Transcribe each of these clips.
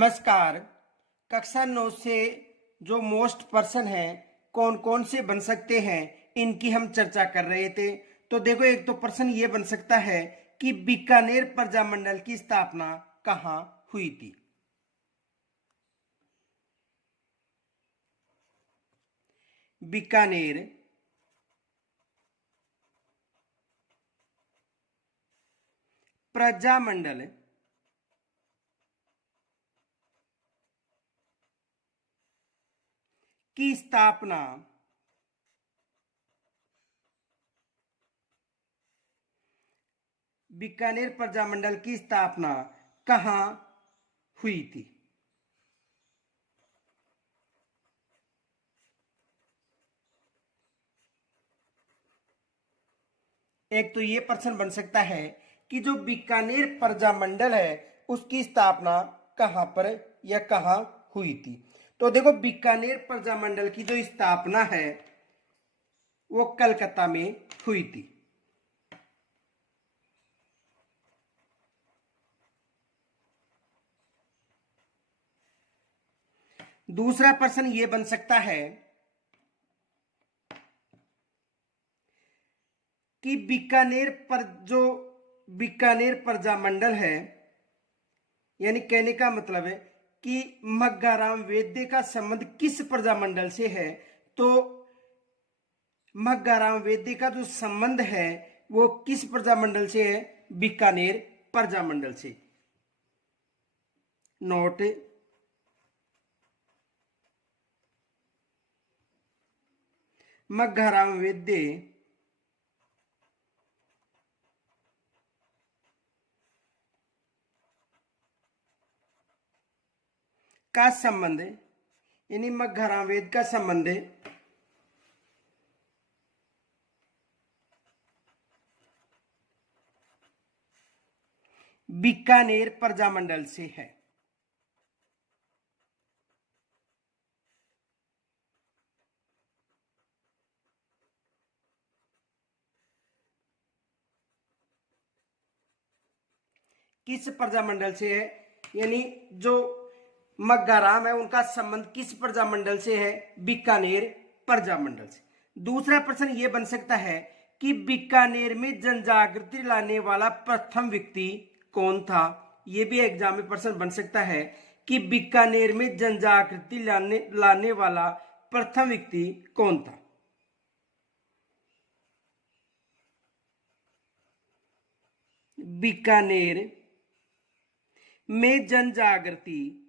नमस्कार। कक्षा 9 से जो मोस्ट पर्सन हैं कौन कौन से बन सकते हैं इनकी हम चर्चा कर रहे थे। तो देखो, एक तो प्रश्न ये बन सकता है कि बीकानेर प्रजामंडल की स्थापना कहाँ हुई थी। बीकानेर प्रजामंडल की स्थापना बीकानेर प्रजामंडल की स्थापना कहाँ हुई थी। एक तो ये प्रश्न बन सकता है कि जो बीकानेर प्रजामंडल है उसकी स्थापना कहाँ पर या कहाँ हुई थी। तो देखो, बीकानेर प्रजामंडल की जो स्थापना है वो कलकत्ता में हुई थी। दूसरा प्रश्न ये बन सकता है कि बीकानेर प्रजामंडल है, यानी कहने का मतलब है कि मग्गाराम वेद्य का संबंध किस प्रजामंडल से है। तो मग्गाराम वेद्य का जो संबंध है वो किस प्रजामंडल से है? बीकानेर प्रजामंडल से। नोट, मग्गाराम वेद्य का संबंध, यानी मग्गाराम वेद्य का संबंध बीकानेर प्रजामंडल से है। किस प्रजामंडल से है, यानी जो मग्गाराम है उनका संबंध किस प्रजामंडल से है? बीकानेर प्रजामंडल से। दूसरा प्रश्न यह बन सकता है कि बीकानेर में जनजागृति लाने वाला प्रथम व्यक्ति कौन था। यह भी एग्जाम में प्रश्न बन सकता है कि बीकानेर में जनजागृति लाने वाला प्रथम व्यक्ति कौन था। बीकानेर में जनजागृति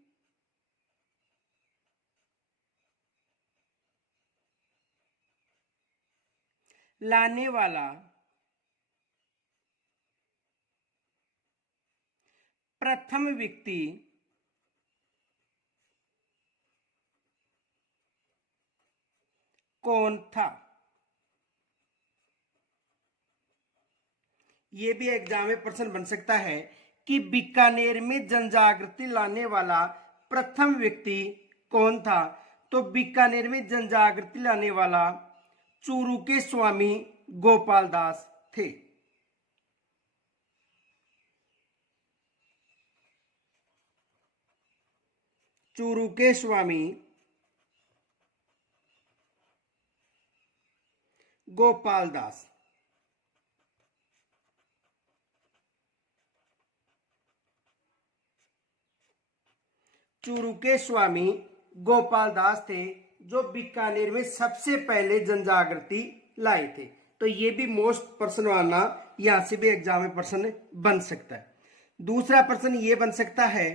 लाने वाला प्रथम व्यक्ति कौन था। यह भी एग्जाम में प्रश्न बन सकता है कि बीकानेर में जनजागृति लाने वाला प्रथम व्यक्ति कौन था। तो बीकानेर में जनजागृति लाने वाला चूरू के स्वामी गोपाल दास थे। चूरू के स्वामी गोपाल दास। चूरू के स्वामी गोपाल दास थे जो बीकानेर में सबसे पहले जनजागृति लाए थे। तो ये भी मोस्ट प्रश्न वाला यहां से भी एग्जाम में प्रश्न बन सकता है। दूसरा प्रश्न ये बन सकता है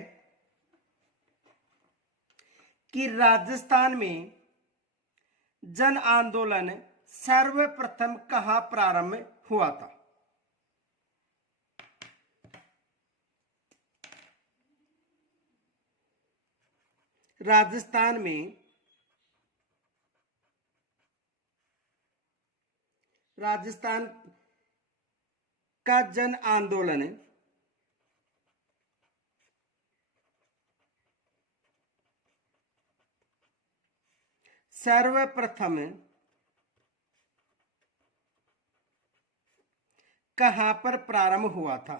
कि राजस्थान में जन आंदोलन सर्वप्रथम कहां प्रारंभ हुआ था। राजस्थान का जन आंदोलन सर्वप्रथम कहां पर प्रारंभ हुआ था।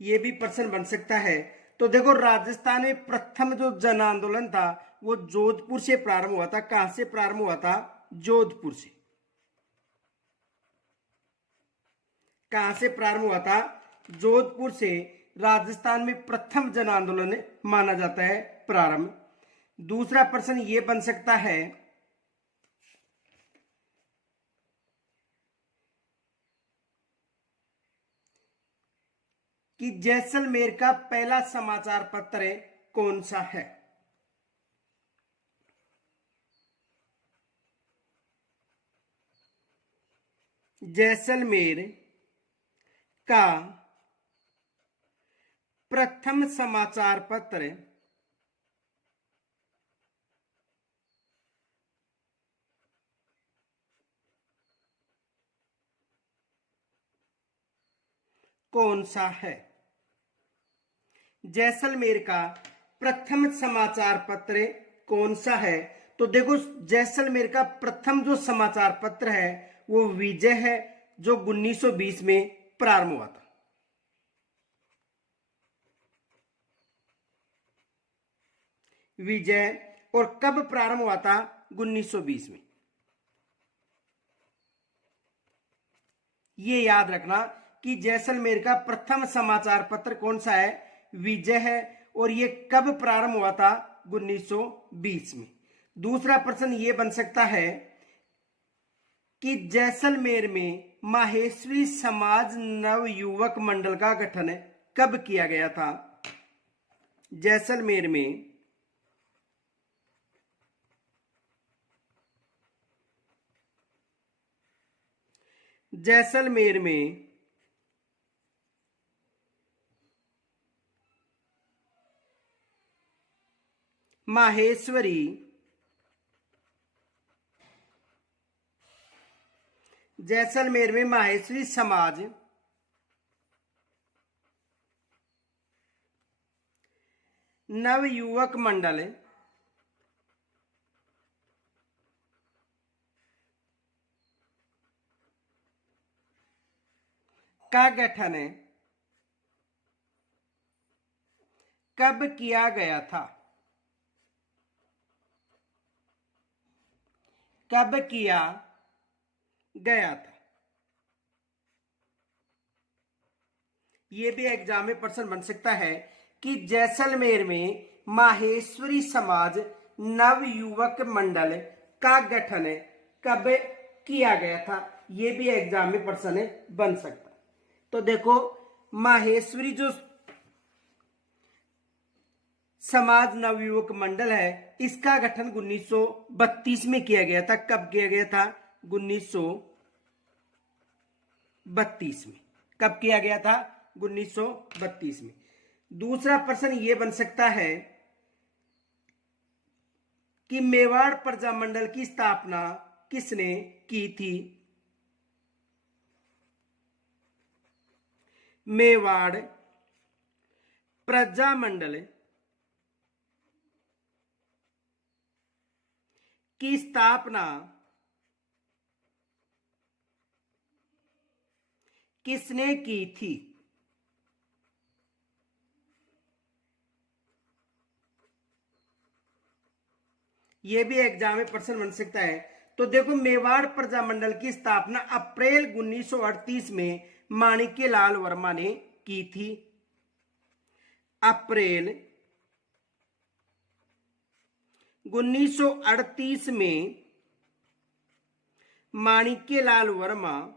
ये भी प्रश्न बन सकता है। तो देखो, राजस्थान में प्रथम जो जन आंदोलन था वो जोधपुर से प्रारंभ हुआ था। कहां से प्रारंभ हुआ था? जोधपुर से। कहां से प्रारंभ हुआ था? जोधपुर से राजस्थान में प्रथम जन आंदोलन माना जाता है प्रारंभ। दूसरा प्रश्न ये बन सकता है कि जैसलमेर का पहला समाचार पत्र कौन सा है? जैसलमेर का प्रथम समाचार पत्र कौन सा है? जैसलमेर का प्रथम समाचार पत्र कौन सा है? तो देखो, जैसलमेर का प्रथम जो समाचार पत्र है वो विजय है, जो 1920 में प्रारंभ हुआ था। विजय। और कब प्रारंभ हुआ था? 1920 में। ये याद रखना कि जैसलमेर का प्रथम समाचार पत्र कौन सा है? विजय है। और ये कब प्रारंभ हुआ था? 1920 में। दूसरा प्रश्न ये बन सकता है कि जैसलमेर में माहेश्वरी समाज नवयुवक मंडल का गठन कब किया गया था? जैसलमेर में माहेश्वरी जैसलमेर में माहेश्वरी समाज नवयुवक मंडल का गठन कब किया गया था? कब किया गया था? यह भी एग्जाम में प्रश्न बन सकता है कि जैसलमेर में माहेश्वरी समाज नवयुवक मंडल का गठन कब किया गया था। यह भी एग्जाम में प्रश्न बन सकता है। तो देखो, माहेश्वरी जो समाज नवयुवक मंडल है इसका गठन 1932 में किया गया था। कब किया गया था? 1932 में। कब किया गया था? 1932 में। दूसरा प्रश्न यह बन सकता है कि मेवाड़ प्रजामंडल की स्थापना किसने की थी? मेवाड़ प्रजामंडल की स्थापना किसने की थी? यह भी एग्जाम में प्रश्न बन सकता है। तो देखो, मेवाड़ प्रजामंडल की स्थापना अप्रैल 1938 में माणिक्यलाल वर्मा ने की थी। अप्रैल 1938 में माणिक्यलाल वर्मा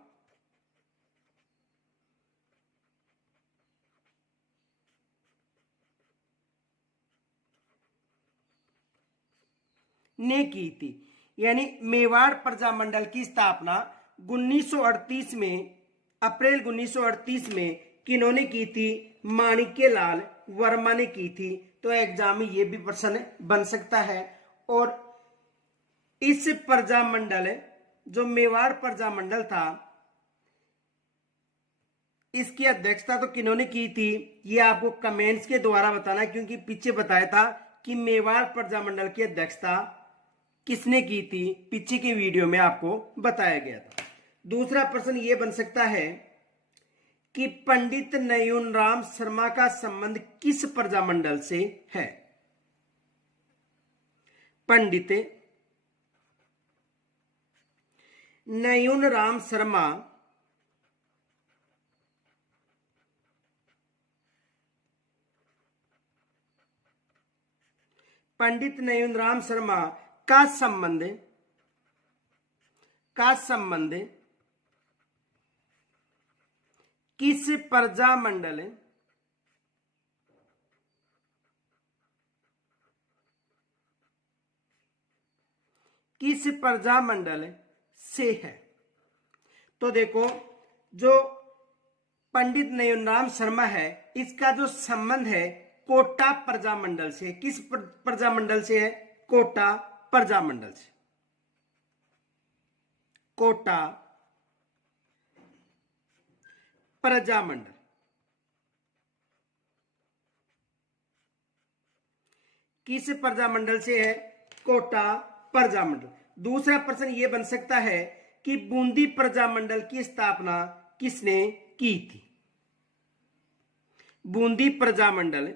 ने की थी। यानी मेवाड़ प्रजामंडल की स्थापना 1938 में, अप्रैल 1938 में किन्होंने की थी? माणिक्यलाल वर्मा ने की थी। तो एग्जाम में यह भी प्रश्न बन सकता है। और इस प्रजामंडल, जो मेवाड़ प्रजामंडल था, इसकी अध्यक्षता तो किन्होंने की थी? ये आपको कमेंट्स के द्वारा बताना, क्योंकि पीछे बताया था कि मेवाड़ प्रजामंडल की अध्यक्षता किसने की थी। पीछे के वीडियो में आपको बताया गया था। दूसरा प्रश्न यह बन सकता है कि पंडित नयूनराम शर्मा का संबंध किस प्रजामंडल से है। पंडित नयूनराम शर्मा पंडित नयूनराम शर्मा का संबंध किस प्रजामंडल से है। तो देखो, जो पंडित नयूनराम शर्मा है इसका जो संबंध है कोटा प्रजामंडल से। किस प्रजामंडल से है? कोटा प्रजामंडल से। कोटा प्रजामंडल। किस प्रजामंडल से है? कोटा प्रजामंडल। दूसरा प्रश्न यह बन सकता है कि बूंदी प्रजामंडल की स्थापना किसने की थी? बूंदी प्रजामंडल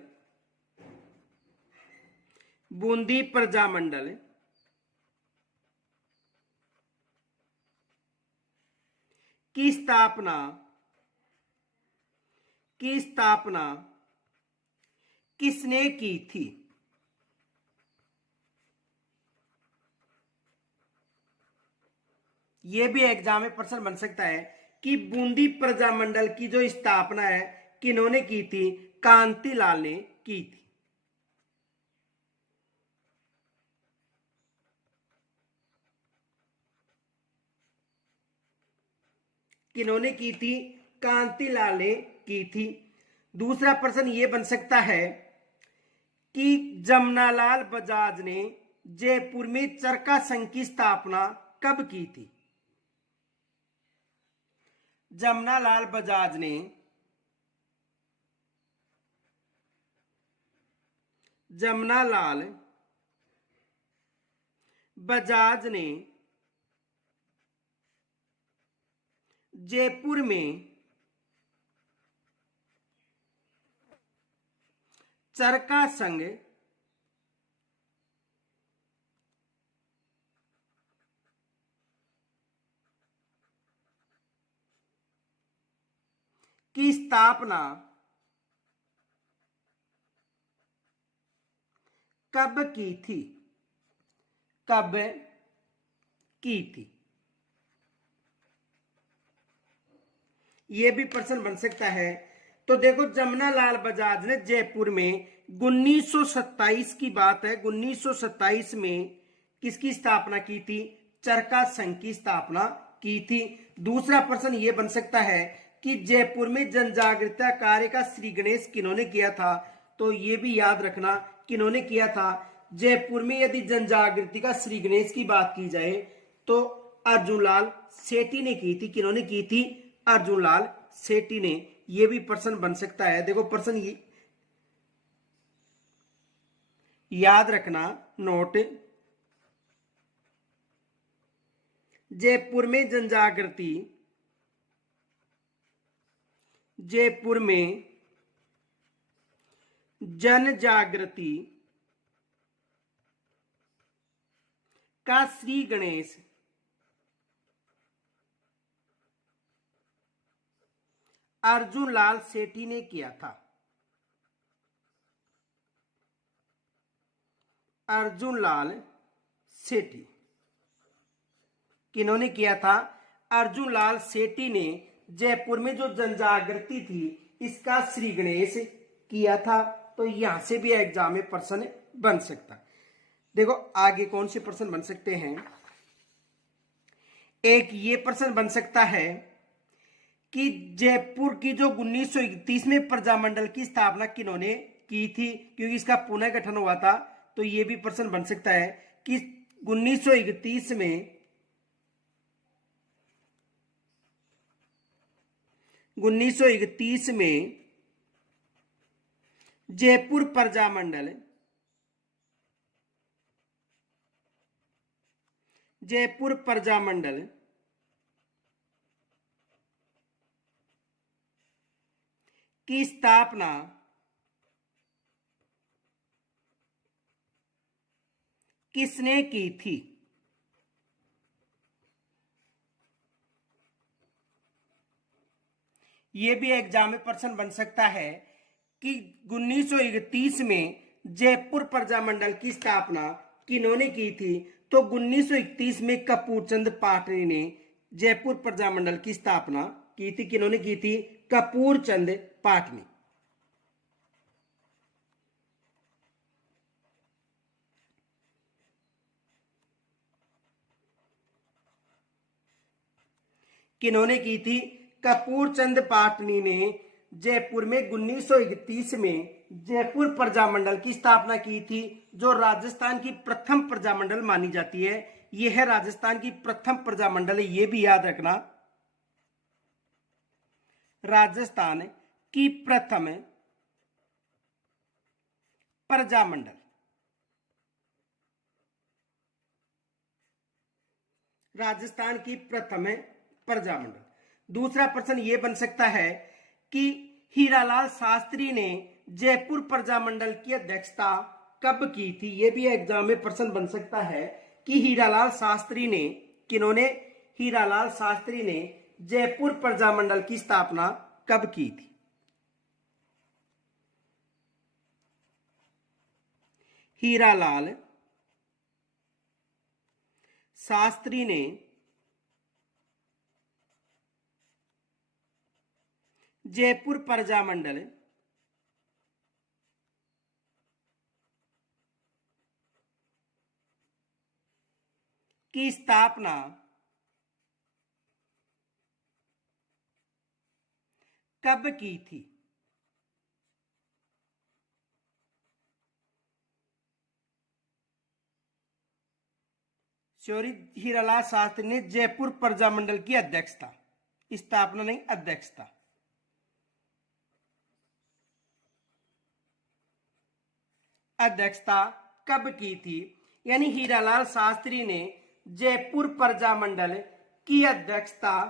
की स्थापना किसने की थी? यह भी एग्जाम में प्रश्न बन सकता है कि बूंदी प्रजामंडल की जो स्थापना है किन्होंने की थी? कांतिलाल ने की थी। किन्होंने की थी? कांतिलाल ने की थी। दूसरा प्रश्न यह बन सकता है कि जमनालाल बजाज ने जयपुर में चरखा संघ की स्थापना कब की थी? जमनालाल बजाज ने जयपुर में चरखा संघ की स्थापना कब की थी? यह भी प्रश्न बन सकता है। तो देखो, जमनालाल बजाज ने जयपुर में 1927 की बात है, 1927 में किसकी स्थापना की थी? चरखा संघ की स्थापना की थी। दूसरा प्रश्न यह बन सकता है कि जयपुर में जनजागृति कार्य का श्री गणेश किन्होंने किया था? तो यह भी याद रखना किन्होंने किया था। जयपुर में यदि जनजागृति का श्री गणेश की बात की जाए तो अर्जुनलाल सेठी ने की थी। किन्होंने की थी? अर्जुनलाल सेठी ने। यह भी प्रश्न बन सकता है। देखो, प्रश्न याद रखना, नोट। जयपुर में जनजागृति का श्री गणेश अर्जुनलाल सेठी ने किया था। अर्जुनलाल सेठी। किन्होंने किया था? अर्जुनलाल सेठी ने जयपुर में जो जनजागृति थी इसका श्री गणेश किया था। तो यहां से भी एग्जाम में प्रश्न बन सकता। देखो, आगे कौन से प्रश्न बन सकते हैं। एक ये प्रश्न बन सकता है कि जयपुर की जो 1931 में प्रजामंडल की स्थापना किन्होंने की थी, क्योंकि इसका पुनः गठन हुआ था। तो यह भी प्रश्न बन सकता है कि 1931 में जयपुर प्रजामंडल की स्थापना किसने की थी? ये भी एग्जाम में प्रश्न बन सकता है कि 1931 में जयपुर प्रजामंडल की स्थापना किन्होंने की थी? तो 1931 में कपूरचंद पाटनी ने जयपुर प्रजामंडल की स्थापना की थी। किन्होंने की थी? कपूरचंद पाटनी। किन्होंने की थी? कपूरचंद पाटनी ने जयपुर में 1931 में जयपुर प्रजामंडल की स्थापना की थी, जो राजस्थान की प्रथम प्रजामंडल मानी जाती है। यह है राजस्थान की प्रथम प्रजामंडल, ये भी याद रखना। राजस्थान की प्रथम प्रजामंडल, राजस्थान की प्रथम प्रजामंडल। दूसरा प्रश्न यह बन सकता है कि हीरालाल शास्त्री ने जयपुर प्रजामंडल की अध्यक्षता कब की थी? यह भी एग्जाम में प्रश्न बन सकता है कि हीरालाल शास्त्री ने, किन्होंने? हीरालाल शास्त्री ने जयपुर प्रजामंडल की स्थापना कब की थी? हीरालाल शास्त्री ने जयपुर प्रजामंडल की स्थापना कब की थी? सॉरी, हीरालाल शास्त्री ने जयपुर प्रजामंडल की अध्यक्षता, स्थापना नहीं, अध्यक्षता। अध्यक्षता कब की थी? यानी हीरालाल शास्त्री ने जयपुर प्रजामंडल की अध्यक्षता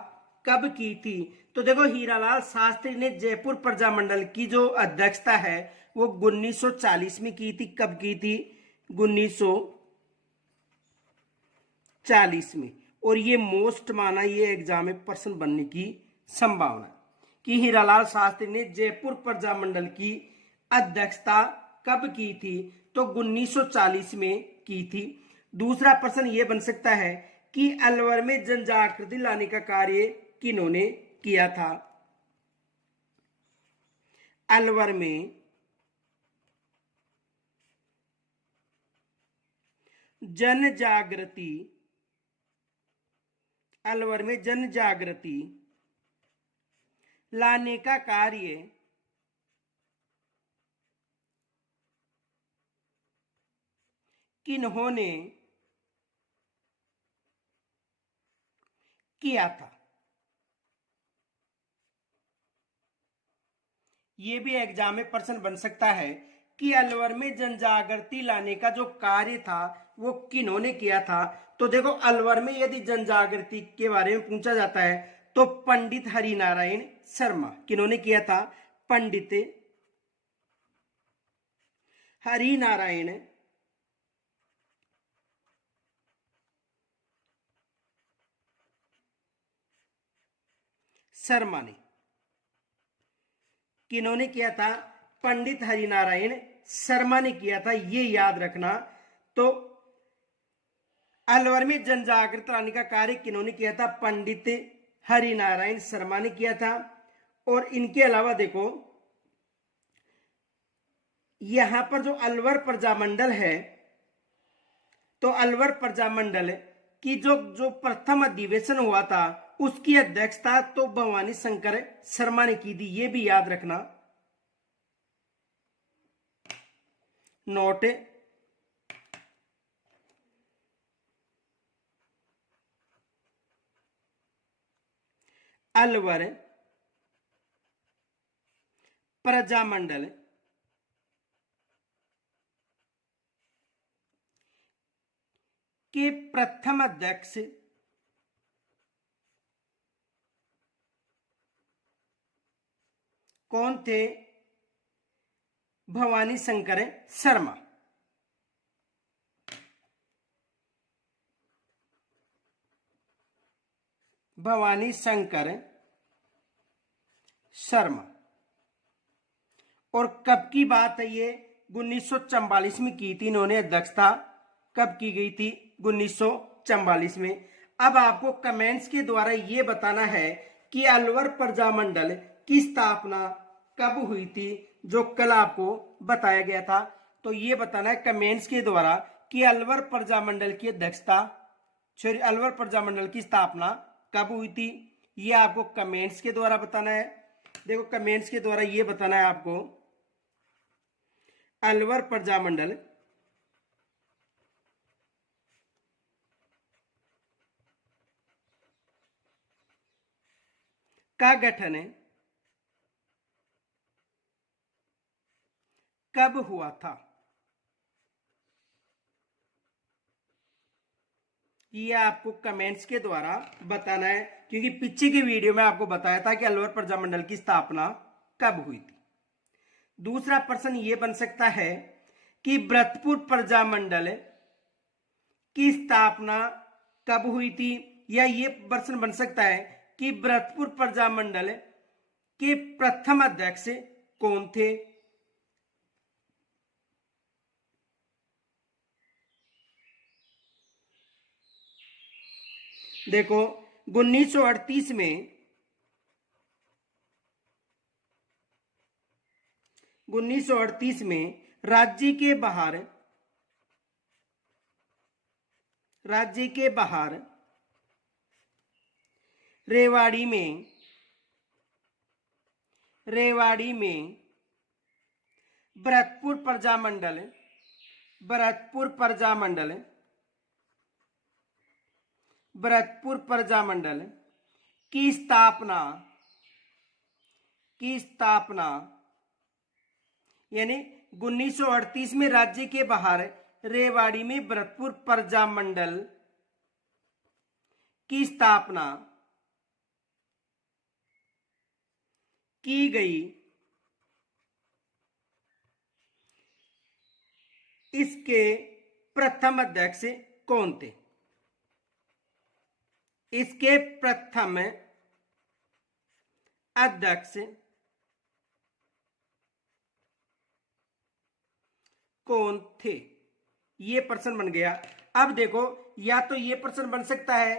कब की थी? तो देखो, हीरालाल शास्त्री ने जयपुर प्रजामंडल की जो अध्यक्षता है वो 1940 में की थी। कब की थी? 1940 में। और ये मोस्ट माना, ये एग्जाम में प्रश्न बनने की संभावना कि हीरालाल शास्त्री ने जयपुर प्रजामंडल की अध्यक्षता कब की थी? तो 1940 में की थी। दूसरा प्रश्न यह बन सकता है कि अलवर में जनजागृति लाने का कार्य किन्होंने किया था? अलवर में जनजागृति, अलवर में जनजागृति लाने का कार्य किन्होंने किया था? यह भी एग्जाम में प्रश्न बन सकता है कि अलवर में जनजागृति लाने का जो कार्य था वो किन्होंने किया था? तो देखो, अलवर में यदि जनजागृति के बारे में पूछा जाता है तो पंडित हरिनारायण शर्मा। किन्होंने किया था? पंडित हरिनारायण शर्मा ने। किन्होंने किया था? पंडित हरिनारायण शर्मा ने किया था, ये याद रखना। तो अलवर में जनजागृति लाने का कार्य किन्होंने किया था? पंडित हरिनारायण शर्मा ने किया था। और इनके अलावा देखो, यहां पर जो अलवर प्रजामंडल है, तो अलवर प्रजामंडल की जो प्रथम अधिवेशन हुआ था उसकी अध्यक्षता तो भवानी शंकर शर्मा ने की थी, ये भी याद रखना। नोट। अलवर प्रजामंडल के प्रथम अध्यक्ष कौन थे? भवानी शंकर शर्मा। भवानी शंकर शर्मा। और कब की बात है ये? 1944 में की थी इन्होंने अध्यक्षता। कब की गई थी? 1944 में। अब आपको कमेंट्स के द्वारा ये बताना है कि अलवर प्रजामंडल की स्थापना कब हुई थी, जो कल आपको बताया गया था। तो ये बताना है कमेंट्स के द्वारा कि अलवर प्रजामंडल की अध्यक्षता, सॉरी, अलवर प्रजामंडल की स्थापना कब हुई थी। ये आपको कमेंट्स के द्वारा बताना है। देखो, कमेंट्स के द्वारा ये बताना है आपको, अलवर प्रजामंडल का गठन कब हुआ था। ये आपको कमेंट्स के द्वारा बताना है, क्योंकि पीछे की वीडियो में आपको बताया था कि अलवर प्रजामंडल की स्थापना कब हुई थी। दूसरा प्रश्न ये बन सकता है कि ब्रतपुर प्रजामंडल की स्थापना कब हुई थी, या ये प्रश्न बन सकता है कि ब्रतपुर प्रजामंडल के प्रथम अध्यक्ष कौन थे। देखो, 1938 में 1938 में राज्य के बाहर रेवाड़ी में भरतपुर प्रजामंडल की स्थापना यानी 1938 में राज्य के बाहर रेवाड़ी में भरतपुर प्रजामंडल की स्थापना की गई। इसके प्रथम अध्यक्ष कौन थे? इसके प्रथम अध्यक्ष कौन थे? ये प्रश्न बन गया। अब देखो, या तो ये प्रश्न बन सकता है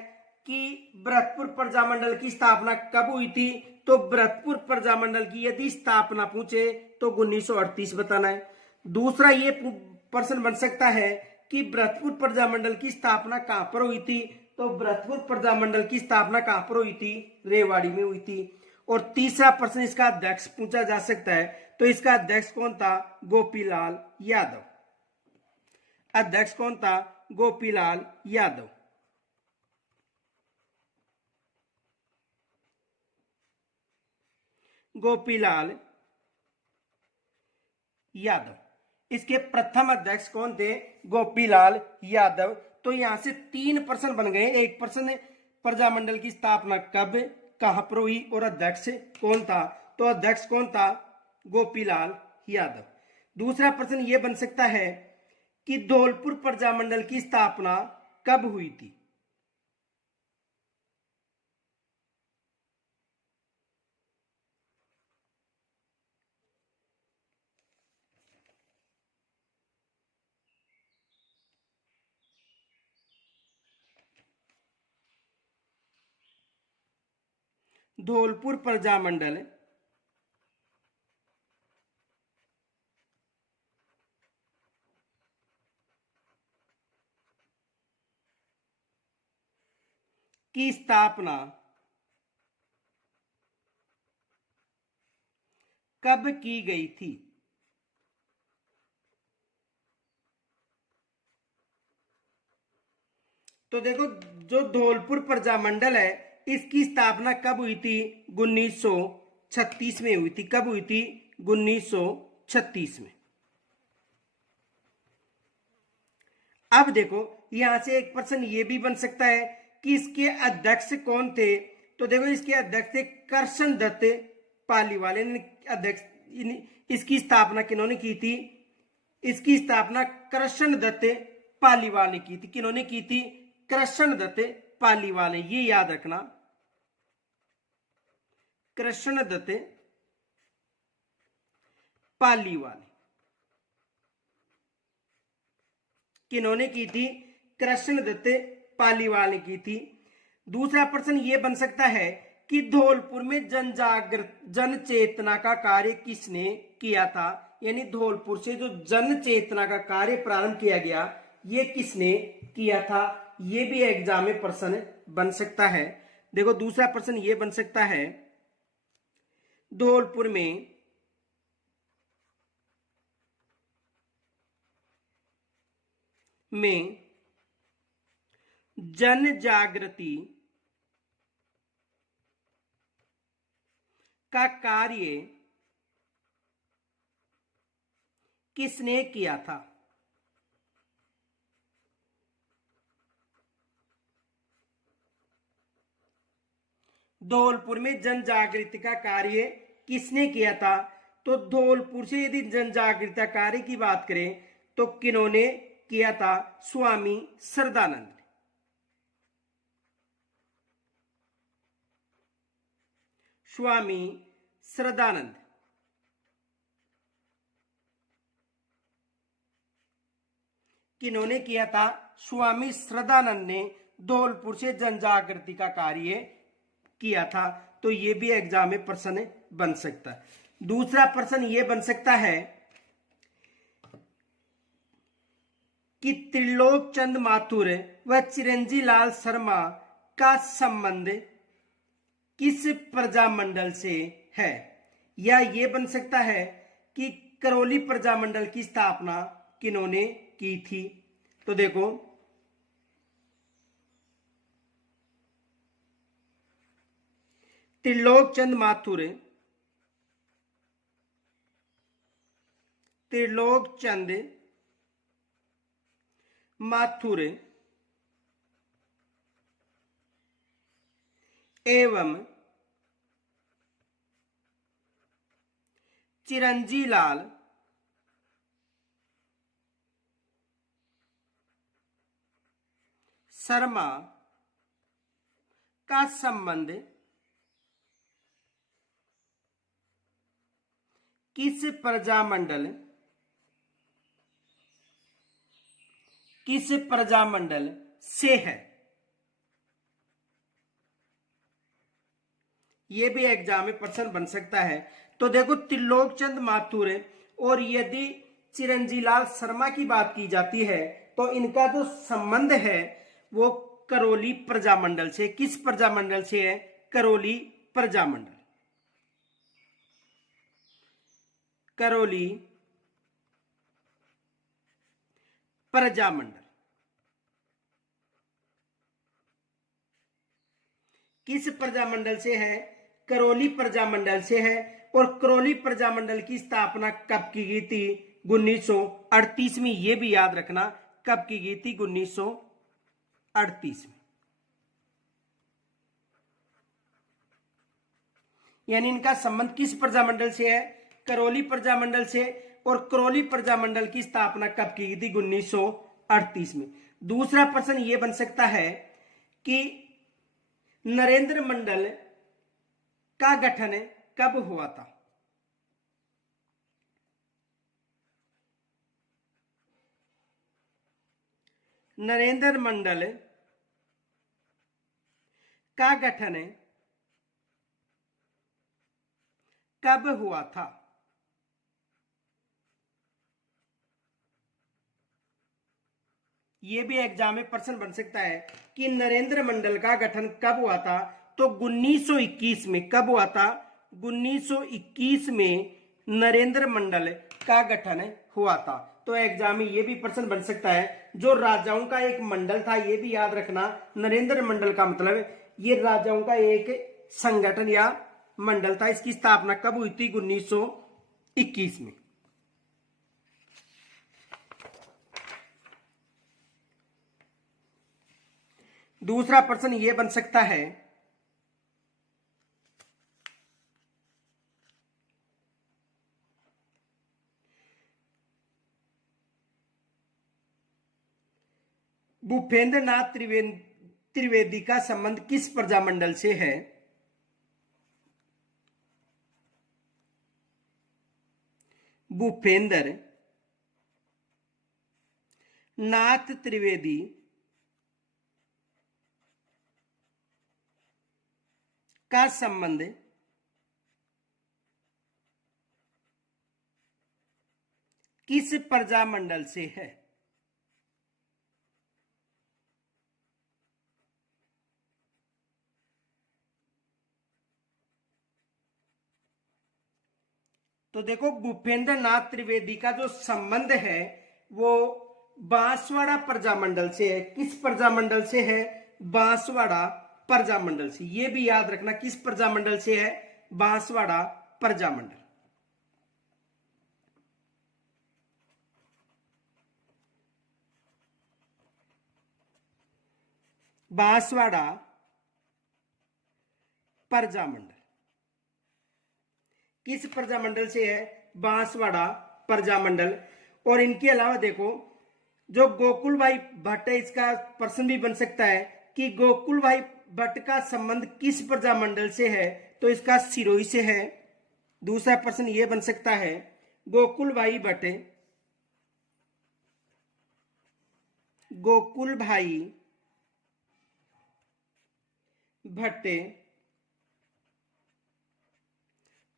कि भरतपुर प्रजामंडल की स्थापना कब हुई थी, तो भरतपुर प्रजामंडल की यदि स्थापना पूछे तो 1938 बताना है। दूसरा ये प्रश्न बन सकता है कि भरतपुर प्रजामंडल की स्थापना कहां पर हुई थी, तो भरतपुर प्रजामंडल की स्थापना कहां पर हुई थी? रेवाड़ी में हुई थी। और तीसरा प्रश्न इसका अध्यक्ष पूछा जा सकता है, तो इसका अध्यक्ष कौन था? गोपीलाल यादव। अध्यक्ष कौन था? गोपीलाल यादव। गोपीलाल यादव। इसके प्रथम अध्यक्ष कौन थे? गोपीलाल यादव। तो यहां से 3 प्रश्न बन गए। एक प्रश्न, प्रजामंडल की स्थापना कब, कहां पर हुई, और अध्यक्ष कौन था? तो अध्यक्ष कौन था? गोपीलाल यादव। दूसरा प्रश्न यह बन सकता है कि धौलपुर प्रजामंडल की स्थापना कब हुई थी। धौलपुर प्रजामंडल की स्थापना कब की गई थी? तो देखो, जो धौलपुर प्रजामंडल है इसकी स्थापना कब हुई थी? 1936 में हुई थी। कब हुई थी? 1936 में। अब देखो, यहां से एक प्रश्न ये भी बन सकता है कि इसके अध्यक्ष कौन थे। तो देखो, इसके अध्यक्ष थे कृष्ण दत्त पालीवाल अध्यक्ष, इसकी स्थापना किन्होंने की थी? इसकी स्थापना कृष्णदत्त पालीवाल ने की थी। किन्होंने की थी? कृष्णदत्त पालीवाल ने, ये याद रखना, कृष्णदत्त पालीवाल। किन्होंने की थी? कृष्णदत्त पालीवाल ने की थी। दूसरा प्रश्न ये बन सकता है कि धौलपुर में जन चेतना का कार्य किसने किया था? यानी धौलपुर से जो जन चेतना का कार्य प्रारंभ किया गया, ये किसने किया था? ये भी एग्जाम में प्रश्न बन सकता है। देखो दूसरा प्रश्न ये बन सकता है, धौलपुर में जन जागृति का कार्य किसने किया था? धौलपुर में जन जागृति का कार्य किसने किया था? तो धौलपुर से यदि जन जागृति कार्य की बात करें तो किन्होंने किया था? स्वामी श्रद्धानंद। स्वामी श्रद्धानंद किन्होंने किया था? स्वामी श्रद्धानंद ने धौलपुर से जन जागृति का कार्य किया था। तो ये भी एग्जाम में प्रश्न बन सकता है। दूसरा प्रश्न ये बन सकता है कि त्रिलोक चंद माथुर व चिरंजी लाल शर्मा का संबंध किस प्रजामंडल से है? या ये बन सकता है कि करौली प्रजामंडल की स्थापना किन्होंने की थी? तो देखो त्रिलोक चंद माथुर, त्रिलोक चंद माथुर एवं चिरंजी लाल शर्मा का संबंध किस प्रजामंडल से है? यह भी एग्जाम में प्रश्न बन सकता है। तो देखो त्रिलोक चंद माथुर और यदि चिरंजीलाल शर्मा की बात की जाती है तो इनका जो संबंध है वो करौली प्रजामंडल से। किस प्रजामंडल से है? करौली प्रजामंडल। करौली प्रजामंडल किस प्रजामंडल से है? करौली प्रजामंडल से है। और करौली प्रजामंडल की स्थापना कब की गई थी? 1938 में। यह भी याद रखना, कब की गई थी? 1938 में। यानी इनका संबंध किस प्रजामंडल से है? करौली प्रजामंडल से। और करौली प्रजामंडल की स्थापना कब की गई थी? 1938 में। दूसरा प्रश्न यह बन सकता है कि नरेंद्र मंडल का गठन कब हुआ था? नरेंद्र मंडल का गठन कब हुआ था? यह भी एग्जाम में प्रश्न बन सकता है कि नरेंद्र मंडल का गठन कब हुआ था? तो 1921 में। कब हुआ था? 1921 में नरेंद्र मंडल का गठन हुआ था। तो एग्जाम में यह भी प्रश्न बन सकता है, जो राजाओं का एक मंडल था, यह भी याद रखना। नरेंद्र मंडल का मतलब ये राजाओं का एक संगठन या मंडल था। इसकी स्थापना कब हुई थी? 1921 में। दूसरा प्रश्न यह बन सकता है भूपेंद्र नाथ त्रिवेदी का संबंध किस प्रजामंडल से है? भूपेंद्र नाथ त्रिवेदी का संबंध किस प्रजामंडल से है? तो देखो, भूपेंद्र नाथ त्रिवेदी का जो संबंध है वो बांसवाड़ा प्रजामंडल से है। किस प्रजामंडल से है? बांसवाड़ा प्रजामंडल से। ये भी याद रखना, किस प्रजामंडल से है? बांसवाड़ा प्रजामंडल। बांसवाड़ा प्रजामंडल किस प्रजामंडल से है? बांसवाड़ा प्रजामंडल। और इनके अलावा देखो, जो गोकुल भाई भट्ट है, इसका प्रश्न भी बन सकता है कि गोकुल भाई भट्ट का संबंध किस प्रजामंडल से है? तो इसका सिरोही से है। दूसरा प्रश्न ये बन सकता है, गोकुल भाई भट्ट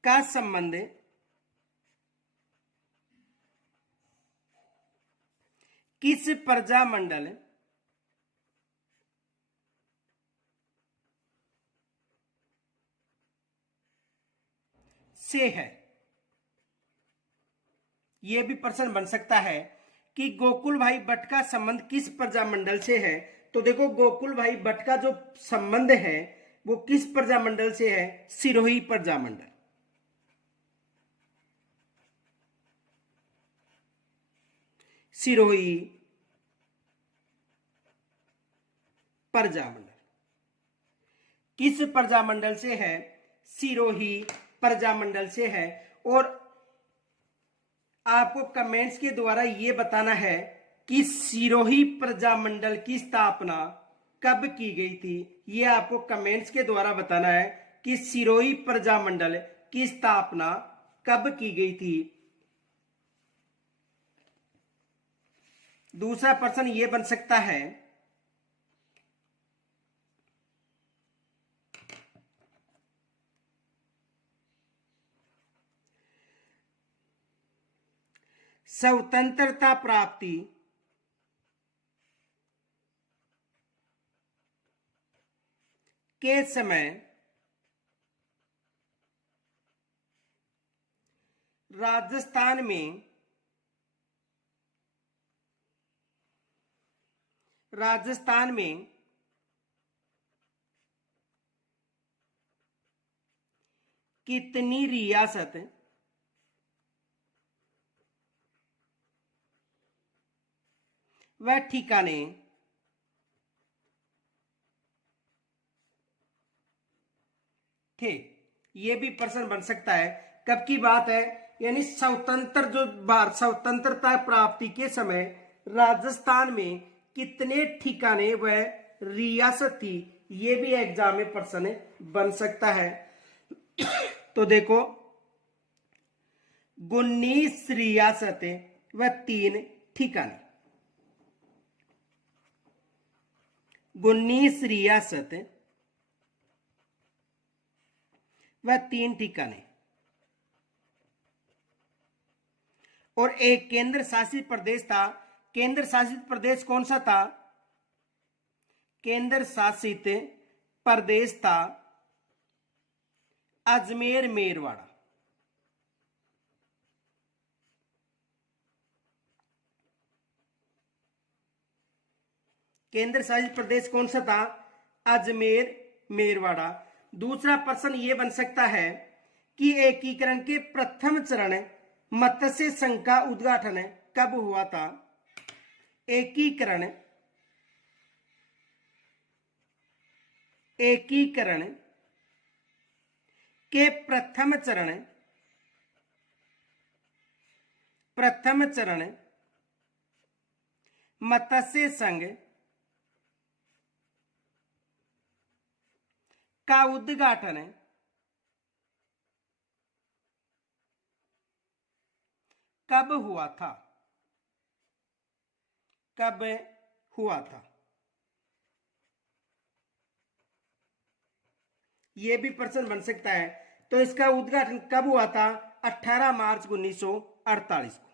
का संबंध किस प्रजामंडल से है? यह भी प्रश्न बन सकता है कि गोकुल भाई भट्ट का संबंध किस प्रजामंडल से है। तो देखो, गोकुल भाई भट्ट का जो संबंध है वो किस प्रजामंडल से है? सिरोही प्रजामंडल। सिरोही प्रजामंडल किस प्रजामंडल से है? सिरोही प्रजामंडल से है। और आपको कमेंट्स के द्वारा यह बताना है कि सिरोही प्रजामंडल की स्थापना कब की गई थी। यह आपको कमेंट्स के द्वारा बताना है कि सिरोही प्रजामंडल की स्थापना कब की गई थी। दूसरा प्रश्न यह बन सकता है, स्वतंत्रता प्राप्ति के समय राजस्थान में कितनी रियासत व ठिकाने थे? यह भी प्रश्न बन सकता है। कब की बात है? यानी स्वतंत्रता प्राप्ति के समय राजस्थान में कितने ठिकाने व रियासत थी। यह भी एग्जाम में प्रश्न बन सकता है। तो देखो, 19 रियासतें व 3 ठिकाने। 19 रियासत व 3 ठिकाने और एक केंद्र शासित प्रदेश था। केंद्र शासित प्रदेश कौन सा था? केंद्र शासित प्रदेश था अजमेर मेरवाड़ा। केंद्र शासित प्रदेश कौन सा था? अजमेर मेरवाड़ा। दूसरा प्रश्न यह बन सकता है कि एकीकरण के प्रथम चरण मत्स्य संघ का उद्घाटन कब हुआ था? एकीकरण के प्रथम चरण मत्स्य संघ का उद्घाटन कब हुआ था? कब हुआ था? यह भी प्रश्न बन सकता है। तो इसका उद्घाटन कब हुआ था? 18 मार्च 1948 को।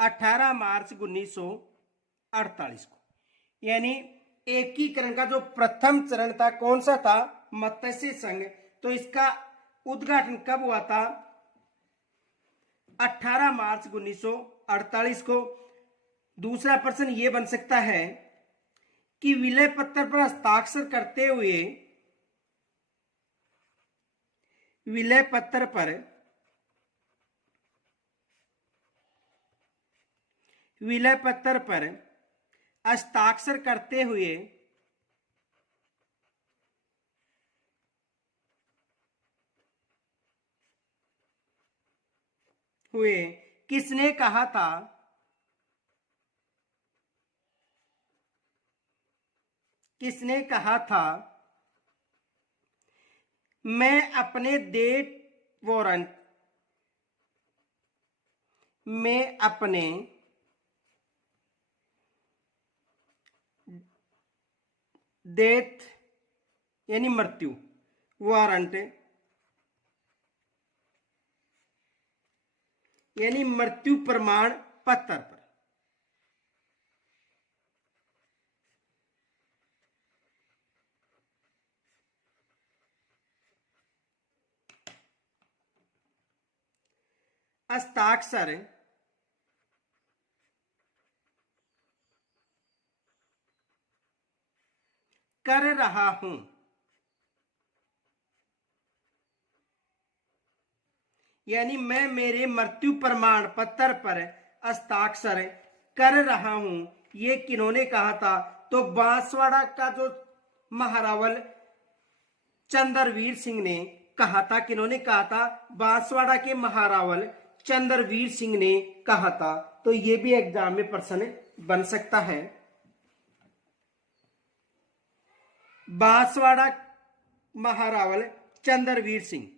18 मार्च 1948 को। यानी एकीकरण का जो प्रथम चरण था कौन सा था? मत्स्य संघ। तो इसका उद्घाटन कब हुआ था? 18 मार्च 1948 को। दूसरा प्रश्न यह बन सकता है कि विलय पत्र पर हस्ताक्षर करते हुए, विलय पत्र पर हस्ताक्षर करते हुए किसने कहा था? किसने कहा था मैं अपने डेथ वारंट डेथ यानी मृत्यु वारंट यानी मृत्यु प्रमाण पत्र पर हस्ताक्षर कर रहा हूं। यानी मैं मेरे मृत्यु प्रमाण पत्र पर हस्ताक्षर कर रहा हूं। ये किन्होंने कहा था? तो बांसवाड़ा का जो महारावल चंद्रवीर सिंह ने कहा था। किन्होंने कहा था? बांसवाड़ा के महारावल चंद्रवीर सिंह ने कहा था। तो ये भी एग्जाम में प्रश्न बन सकता है। बांसवाड़ा महारावल चंद्रवीर सिंह।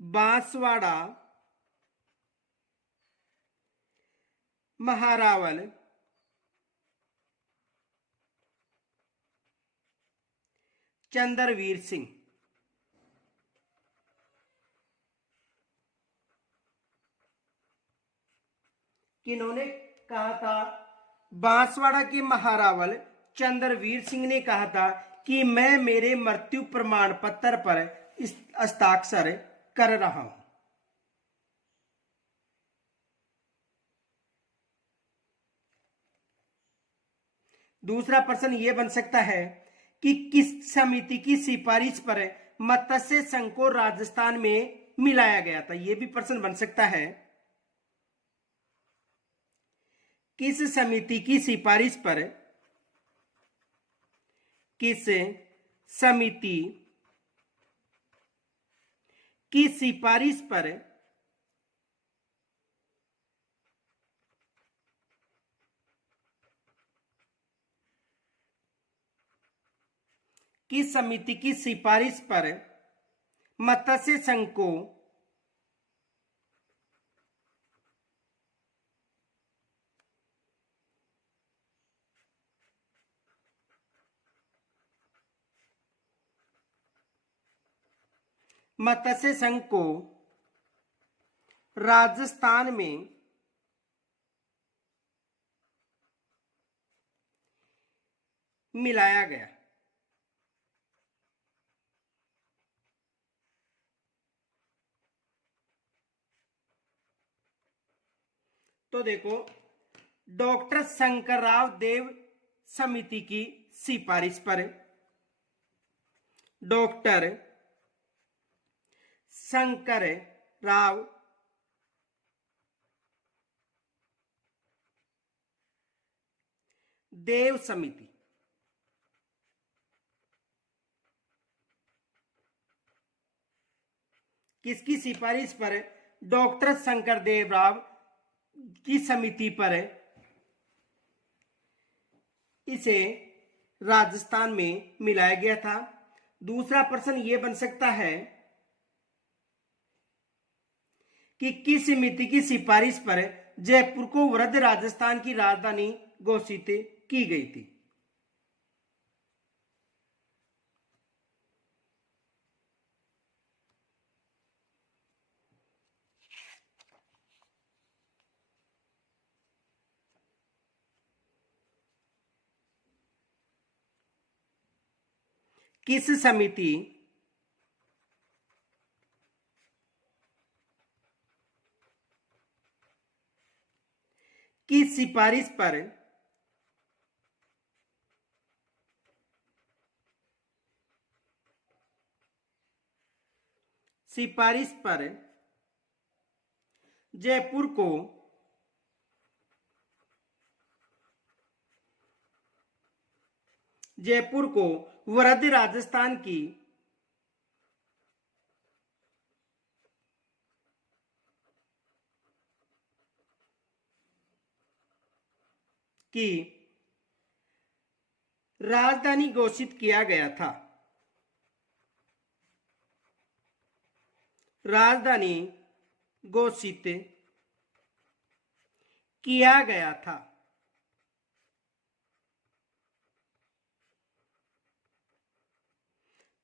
बांसवाड़ा महारावल चंद्रवीर सिंह। किन्होंने कहा था? बांसवाड़ा के महारावल चंद्रवीर सिंह ने कहा था कि मैं मेरे मृत्यु प्रमाण पत्र पर हस्ताक्षर कर रहा हूं। दूसरा प्रश्न यह बन सकता है कि किस समिति की सिफारिश पर मत्स्य संघ को राजस्थान में मिलाया गया था? यह भी प्रश्न बन सकता है। किस समिति की सिफारिश पर, किस समिति की सिफारिश पर किस समिति की सिफारिश पर मत्स्य संघ को राजस्थान में मिलाया गया? तो देखो, डॉक्टर शंकरराव देव समिति की सिफारिश पर, डॉक्टर शंकरराव देव समिति, किसकी सिफारिश पर? डॉक्टर शंकर देव राव की समिति पर इसे राजस्थान में मिलाया गया था। दूसरा प्रश्न ये बन सकता है कि किस समिति की सिफारिश पर जयपुर को वृद्ध राजस्थान की राजधानी घोषित की गई थी। किस समिति की सिफारिश पर जयपुर को वृद्ध राजस्थान की राजधानी घोषित किया गया था। राजधानी घोषित किया गया था।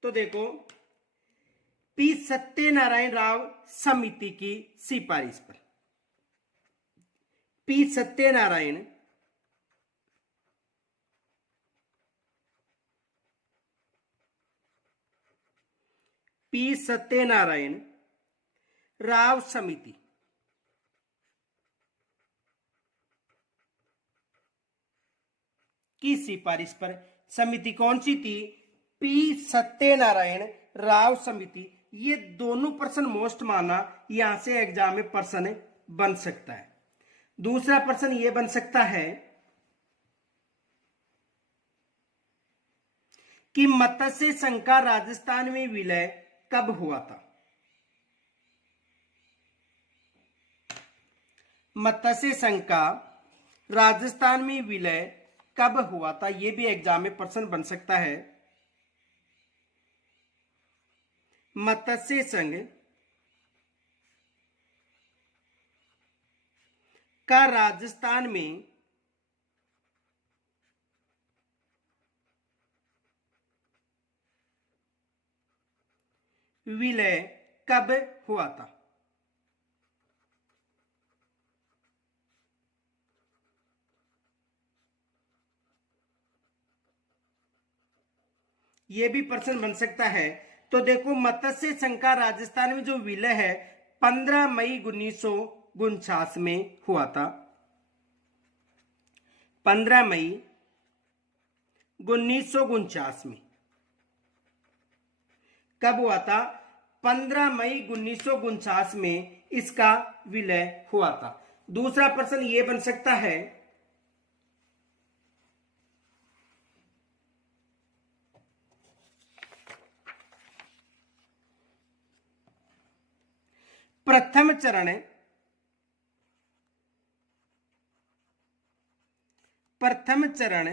तो देखो, पी सत्यनारायण राव समिति की सिफारिश पर, पी सत्यनारायण राव समिति की सिफारिश पर, समिति कौन सी थी? पी सत्यनारायण राव समिति। ये दोनों प्रश्न मोस्ट माना, यहां से एग्जाम में प्रश्न बन सकता है। दूसरा प्रश्न ये बन सकता है कि मत्स्य संघ का राजस्थान में विलय कब हुआ था? मत्स्य संघ का राजस्थान में विलय कब हुआ था? यह भी एग्जाम में प्रश्न बन सकता है। मत्स्य संघ का राजस्थान में विलय कब हुआ था? यह भी प्रश्न बन सकता है। तो देखो, मत्स्य संघ का राजस्थान में जो विलय है 15 मई 1949 में हुआ था। 15 मई 1949 में कब हुआ था? 15 मई 1949 में इसका विलय हुआ था। दूसरा प्रश्न यह बन सकता है प्रथम चरण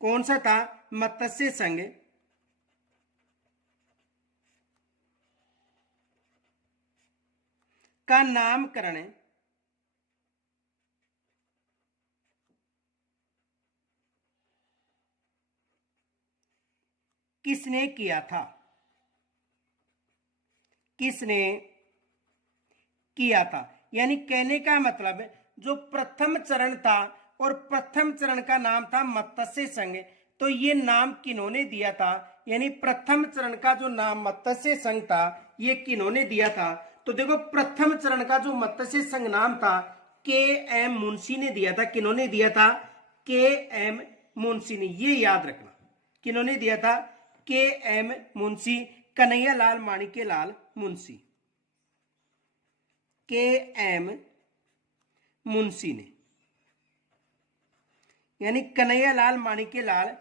कौन सा था? मत्स्य संघ का नामकरण किसने किया था? किसने किया था? यानी कहने का मतलब जो प्रथम चरण था, और प्रथम चरण का नाम था मत्स्य संघ, तो ये नाम किन्होंने दिया था? यानी प्रथम चरण का जो नाम मत्स्य संघ था, ये किन्होंने दिया था? तो देखो, प्रथम चरण का जो मत्स्य संघ नाम था के एम मुंशी ने दिया था। किन्होंने दिया था? के एम मुंशी ने। ये याद रखना, किन्होंने दिया था? के एम मुंशी, कन्हैयालाल माणिक्यलाल मुंशी। के एम मुंशी ने, यानी कन्हैयालाल माणिक्यलाल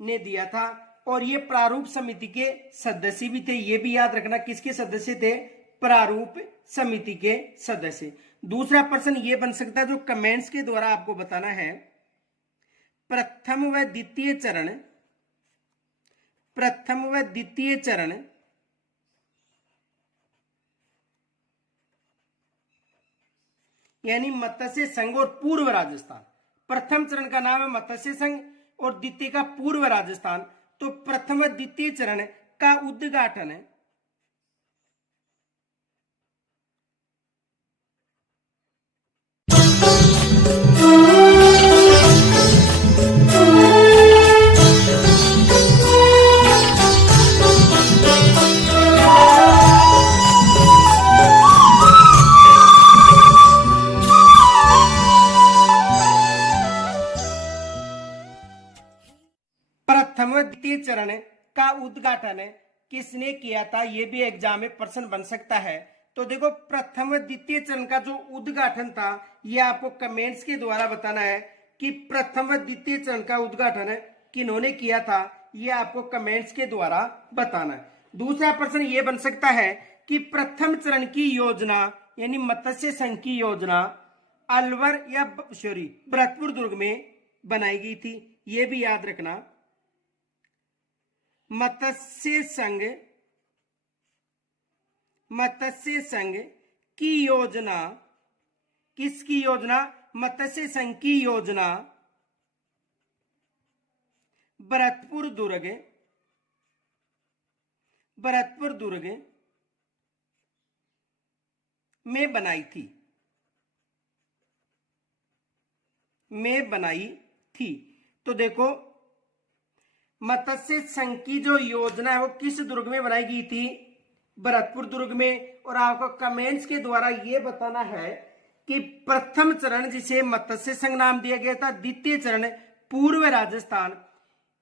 ने दिया था। और ये प्रारूप समिति के सदस्य भी थे। ये भी याद रखना, किसके सदस्य थे? प्रारूप समिति के सदस्य। दूसरा प्रश्न ये बन सकता है जो कमेंट्स के द्वारा आपको बताना है प्रथम व द्वितीय चरण यानी मत्स्य संघ और पूर्व राजस्थान। प्रथम चरण का नाम है मत्स्य संघ और द्वितीय का पूर्व राजस्थान। तो प्रथम व द्वितीय चरण का उद्घाटन प्रथम व द्वितीय चरण का उद्घाटन किसने किया था, यह भी एग्जाम में प्रश्न बन सकता है। तो देखो प्रथम व द्वितीय चरण का जो उद्घाटन था यह आपको कमेंट्स के द्वारा बताना है कि प्रथम व द्वितीय चरण का उद्घाटन किन्होंने किया था, यह आपको कमेंट्स के द्वारा बताना है। दूसरा प्रश्न यह बन सकता है कि प्रथम चरण की योजना यानी मत्स्य संघ की योजना अलवर या भरतपुर दुर्ग में बनाई गई थी, यह भी याद रखना। मत्स्य संघ की योजना, किसकी योजना, मत्स्य संघ की योजना भरतपुर दुर्ग में बनाई थी। तो देखो मत्स्य संघ की जो योजना है वो किस दुर्ग में बनाई गई थी, भरतपुर दुर्ग में। और आपको कमेंट्स के द्वारा ये बताना है कि प्रथम चरण जिसे मत्स्य संघ नाम दिया गया था, द्वितीय चरण पूर्व राजस्थान,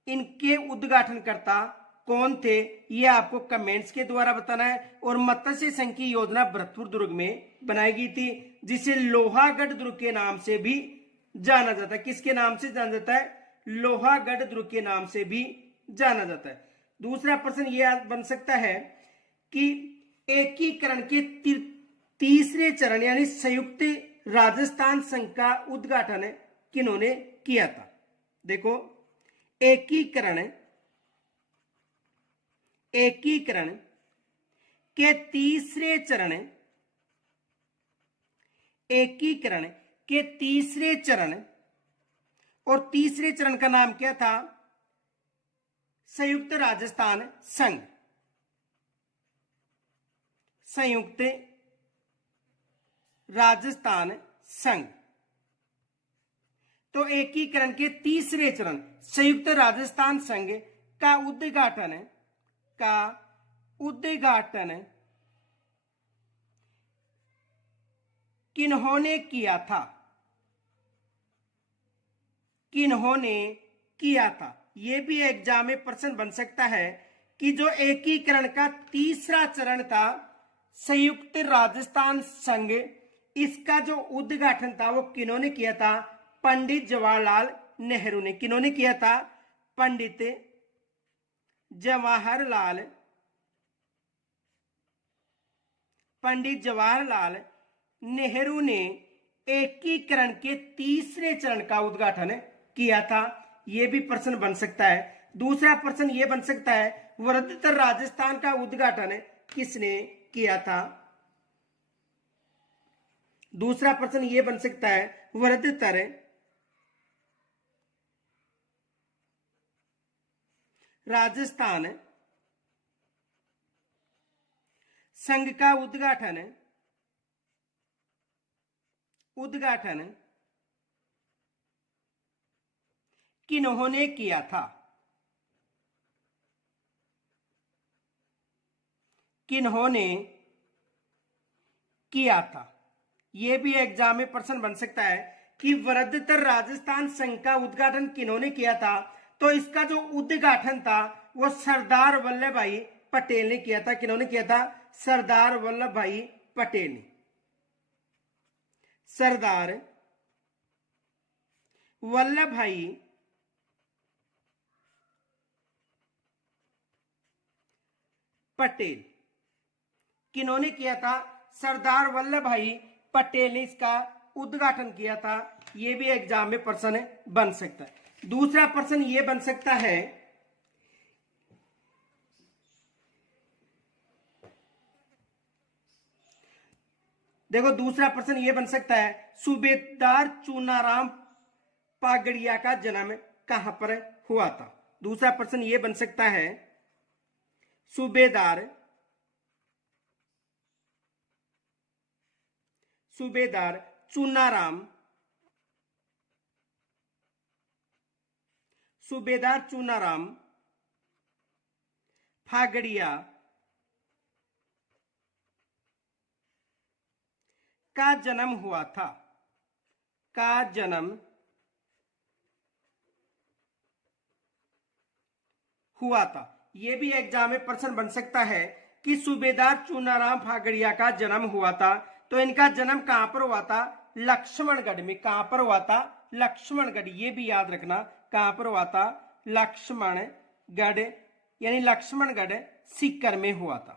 इनके उद्घाटनकर्ता कौन थे, ये आपको कमेंट्स के द्वारा बताना है। और मत्स्य संघ की योजना भरतपुर दुर्ग में बनाई गई थी, जिसे लोहागढ़ दुर्ग के नाम से भी जाना जाता है। किसके नाम से जाना जाता है, लोहागढ़ दुर्ग के नाम से भी जाना जाता है। दूसरा प्रश्न यह बन सकता है कि एकीकरण के तीसरे चरण यानी संयुक्त राजस्थान संघ का उद्घाटन किन्होंने किया था। देखो एकीकरण के तीसरे चरण और तीसरे चरण का नाम क्या था, संयुक्त राजस्थान संघ। तो एकीकरण के तीसरे चरण संयुक्त राजस्थान संघ का उद्घाटन किन्होंने किया था, यह भी एग्जाम में प्रश्न बन सकता है कि जो एकीकरण का तीसरा चरण था संयुक्त राजस्थान संघ, इसका जो उद्घाटन था वो किन्होंने किया था, पंडित जवाहरलाल नेहरू ने। किन्होंने किया था, पंडित जवाहरलाल नेहरू ने एकीकरण के तीसरे चरण का उद्घाटन किया था, यह भी प्रश्न बन सकता है। दूसरा प्रश्न यह बन सकता है वृहत्तर राजस्थान का उद्घाटन किसने किया था। दूसरा प्रश्न यह बन सकता है वृहत्तर राजस्थान संघ का उद्घाटन किन्होंने किया था, यह भी एग्जाम में प्रश्न बन सकता है कि वृहत्तर राजस्थान संघ का उद्घाटन किन्होंने किया था। तो इसका जो उद्घाटन था वो सरदार वल्लभ भाई पटेल ने किया था। किन्होंने किया था, सरदार वल्लभ भाई पटेल ने। सरदार वल्लभ भाई पटेल किन्होंने किया था, सरदार वल्लभ भाई पटेल ने इसका उद्घाटन किया था, यह भी एग्जाम में प्रश्न बन सकता है। दूसरा प्रश्न ये बन सकता है, देखो दूसरा प्रश्न ये बन सकता है, सूबेदार चूनाराम पागड़िया का जन्म कहां पर हुआ था। दूसरा प्रश्न ये बन सकता है, सूबेदार चूनाराम फागड़िया का जन्म हुआ था, यह भी एग्जाम में प्रश्न बन सकता है कि सूबेदार चूनाराम फागड़िया का जन्म हुआ था। तो इनका जन्म कहां पर हुआ था? लक्ष्मणगढ़ में। कहां पर हुआ था? लक्ष्मणगढ़। ये भी याद रखना, कहां पर हुआ था? लक्ष्मणगढ़, यानी लक्ष्मणगढ़ सीकर में हुआ था,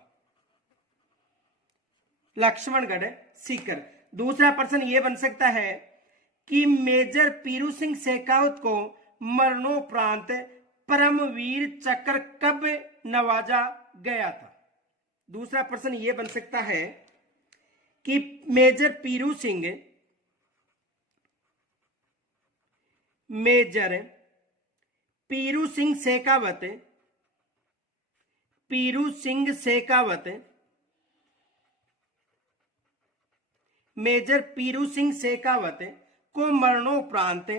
लक्ष्मणगढ़ सीकर। दूसरा प्रश्न यह बन सकता है कि मेजर पीरू सिंह शेखावत को मरणोपरांत परमवीर चक्र कब नवाजा गया था। दूसरा प्रश्न यह बन सकता है कि मेजर पीरू सिंह शेखावत मेजर पीरू सिंह शेखावत को मरणोपरांत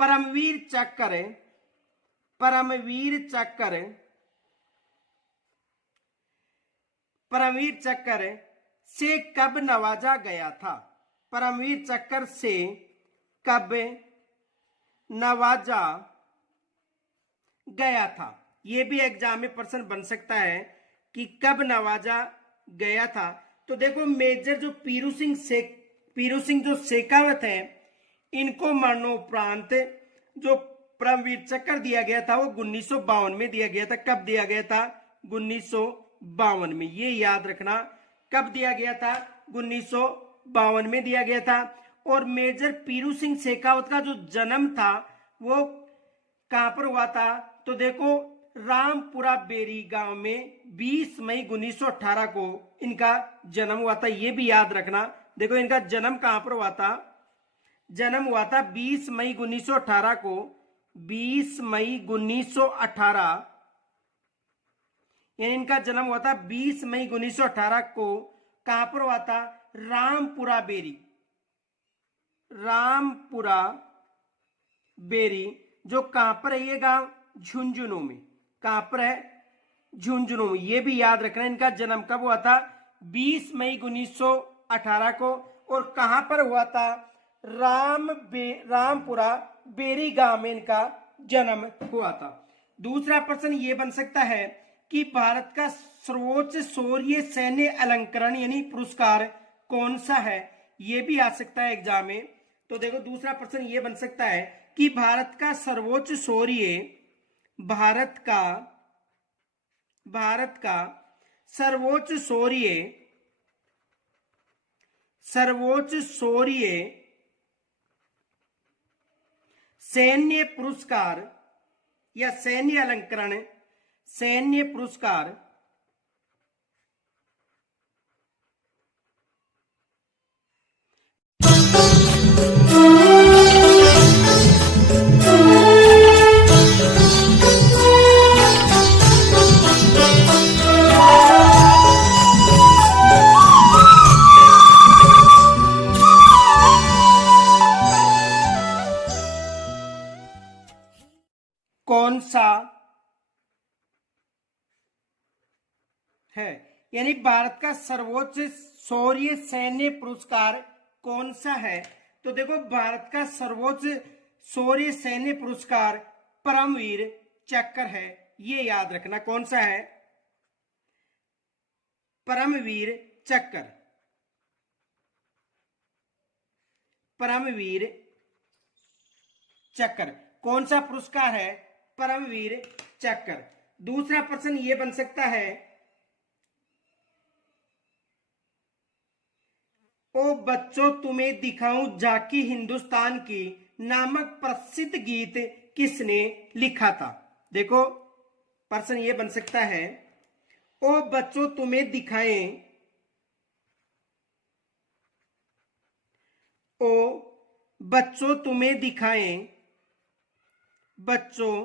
परमवीर चक्र से कब नवाजा गया था। परमवीर चक्र से कब नवाजा गया था। यह भी एग्जाम में प्रश्न बन सकता है कि कब नवाजा गया था। तो देखो मेजर जो पीरू सिंह जो शेखावत है, इनको मरणोपरांत जो परमवीर चक्र दिया गया था वो 1952 में दिया गया था। कब दिया गया था? 1952 में। ये याद रखना, कब दिया गया था? 1952 में दिया गया था। और मेजर पीरू सिंह शेखावत का जो जन्म था वो कहां पर हुआ था? तो देखो रामपुरा बेरी गांव में 20 मई 1918 को इनका जन्म हुआ था। ये भी याद रखना, देखो इनका जन्म कहां पर हुआ था? जन्म हुआ था 20 मई 1918 को। 20 मई 1918, यानी इनका जन्म हुआ था 20 मई 1918 को। कहां पर हुआ था? रामपुरा बेरी, जो कहां पर है ये गांव? झुंझुनू में। कहां पर है? झुंझुनू में। ये भी याद रखना, इनका जन्म कब हुआ था? 20 मई 1918 को। और कहां पर हुआ था? रामपुरा बेरी गांव में इनका जन्म हुआ था। दूसरा प्रश्न ये बन सकता है कि भारत का सर्वोच्च शौर्य सैन्य अलंकरण यानी पुरस्कार कौन सा है। ये भी आ सकता है एग्जाम में। तो देखो दूसरा प्रश्न ये बन सकता है कि भारत का सर्वोच्च शौर्य सैन्य पुरस्कार या सैन्य अलंकरण, सैन्य पुरस्कार कौन सा है, यानी भारत का सर्वोच्च शौर्य सैन्य पुरस्कार कौन सा है। तो देखो भारत का सर्वोच्च शौर्य सैन्य पुरस्कार परमवीर चक्र है। ये याद रखना, कौन सा है? परमवीर चक्र। परमवीर चक्र कौन सा पुरस्कार है? परमवीर चक्र। दूसरा प्रश्न ये बन सकता है ओ बच्चों तुम्हें दिखाऊं झांकी हिंदुस्तान की नामक प्रसिद्ध गीत किसने लिखा था। देखो प्रश्न ये बन सकता है, ओ बच्चों तुम्हें दिखाएं, ओ बच्चों तुम्हें दिखाएं, बच्चों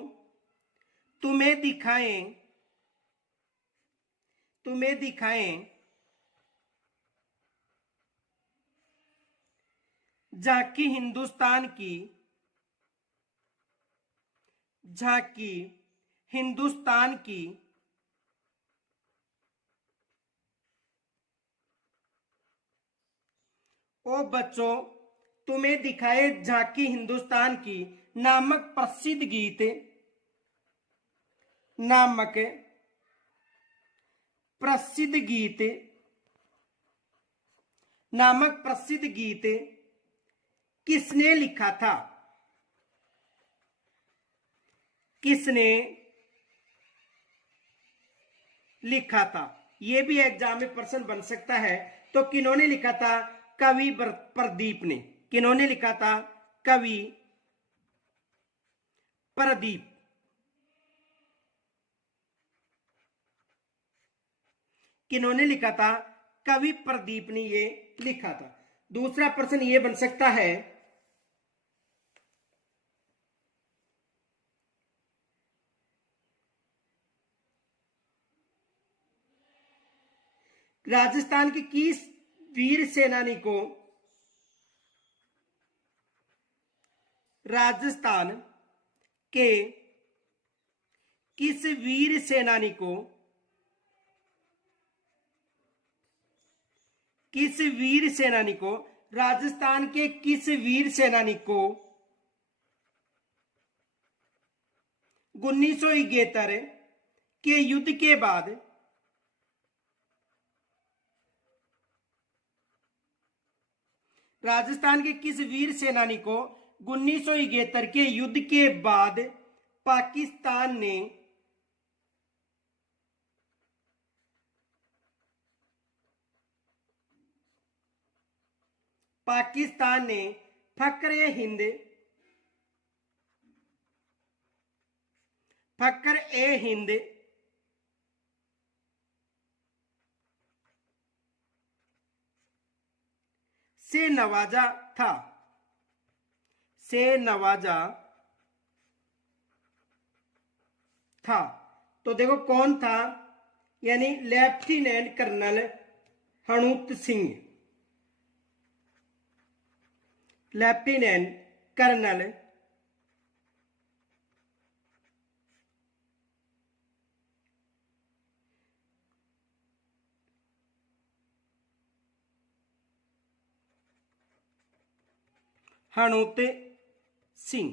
तुम्हें दिखाएं, तुम्हें दिखाएं झांकी हिंदुस्तान की, झांकी हिंदुस्तान की ओ बच्चों तुम्हें दिखाए झांकी हिंदुस्तान की नामक प्रसिद्ध गीत, नामक प्रसिद्ध गीत, नामक प्रसिद्ध गीत किसने लिखा था, किसने लिखा था। यह भी एग्जाम में प्रश्न बन सकता है। तो किन्होंने लिखा था, कवि प्रदीप ने। किन्होंने लिखा था, कवि प्रदीप। किन्होंने लिखा था, कवि प्रदीप ने ये लिखा था। दूसरा प्रश्न ये बन सकता है, राजस्थान के किस वीर सेनानी को, राजस्थान के किस वीर सेनानी को, किस वीर सेनानी को, राजस्थान के किस वीर सेनानी को 1971 के युद्ध के बाद राजस्थान के किस वीर सेनानी को 1971 के युद्ध के बाद पाकिस्तान ने फक्र हिंद, फक्र ए हिंद से नवाजा था, से नवाजा था। तो देखो कौन था, यानी lieutenant colonel Hanut Singh, lieutenant colonel Hanut Singh.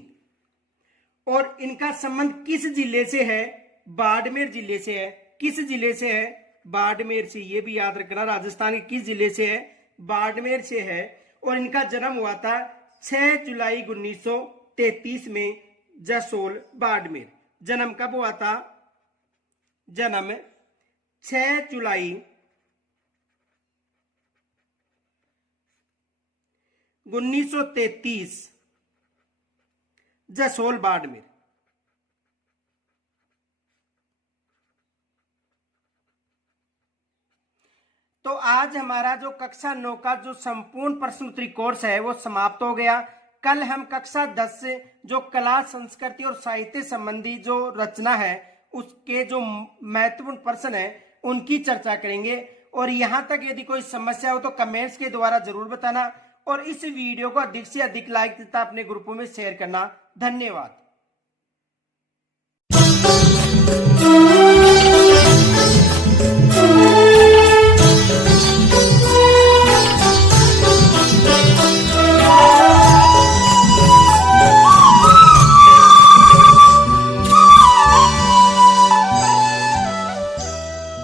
और इनका संबंध किस जिले से है, बाड़मेर जिले से है। किस जिले से है, बाड़मेर से। ये भी याद रखना, राजस्थान के किस जिले से है, बाड़मेर से है। और इनका जन्म हुआ था 6 जुलाई 1933 में जसोल बाड़मेर। जन्म कब हुआ था, जन्म 6 जुलाई 1933 जसोल बाड़मेर। तो आज हमारा जो कक्षा 9 का जो संपूर्ण प्रश्न उत्तरी कोर्स है वो समाप्त हो गया। कल हम कक्षा 10 से जो कला संस्कृति और साहित्य संबंधी जो रचना है उसके जो महत्वपूर्ण प्रश्न है उनकी चर्चा करेंगे। और यहां तक यदि कोई समस्या हो तो कमेंट्स के द्वारा जरूर बताना और इस वीडियो को अधिक से अधिक लाइक तथा अपने ग्रुपों में शेयर करना। धन्यवाद।